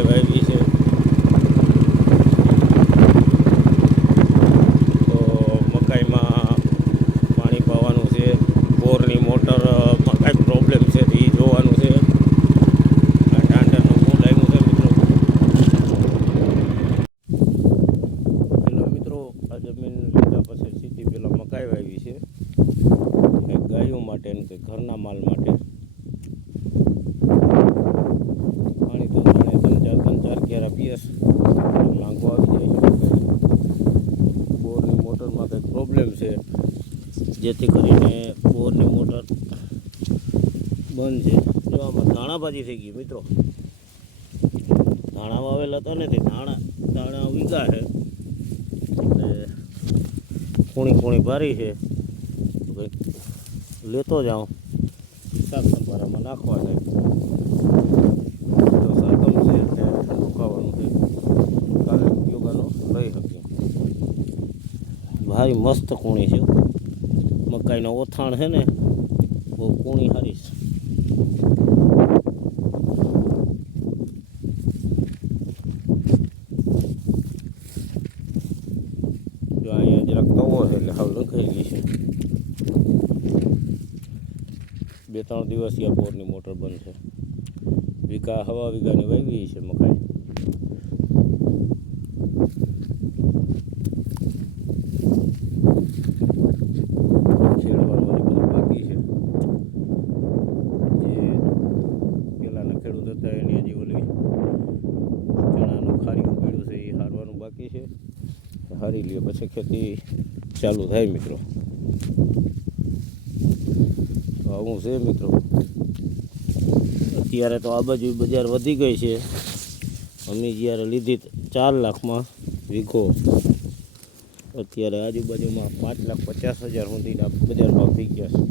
રાય વાવી છે. તો મકાઈમાં પાણી પાવાનું છે. બોરની મોટર કાંઈક પ્રોબ્લેમ છે એ જોવાનું છે. ટાંડરનું ફૂલ આવ્યું છે મિત્રો. પેલા મિત્રો, આ જમીન લીધા પછી સીધી પેલા મકાઈ વાવી છે. ગાયો માટે ઘરના માલ માટે. જેથી કરીને બોરની મોટર બંધ છે. જો આમાં ધાણાભાજી થઈ ગઈ મિત્રો. ધાણા વાવેલા હતા ને તે ધાણા ધાણા વીઘા છે. એટલે ખૂણી ખૂણી ભારી છે. લેતો જાઉં. શાક સંભારામાં નાખવા સાતમ છે ત્યારે ઠંડુ યોગાનો લઈ શકીએ. ભારી મસ્ત કૂણી છે. મકાઈનો ઓથાણ છે ને, બહુ કોણી છે. જો અહીંયા જરાક તવો છે એટલે હાવ લખાયેલી છે. બે ત્રણ દિવસથી આ બોરની મોટર બંધ છે. વીઘા, હવા વીઘાની વાવી છે મકાઈ છેડવાનું હજી બધું બાકી છે જે પેલાના એની હજી ઓલી ચણાનું ખારી ઉગેડ્યું છે, એ હારવાનું બાકી છે. હારી લે પછી ખેતી ચાલુ થાય મિત્રો. તો આવું છે મિત્રો. અત્યારે તો આ બાજુ બજાર વધી ગઈ છે. અમે જ્યારે લીધી ચાર લાખમાં વીઘો. અત્યારે આજુબાજુમાં પાંચ લાખ પચાસ હજાર સુધી બજાર ભાવ થઈ ગયા છે.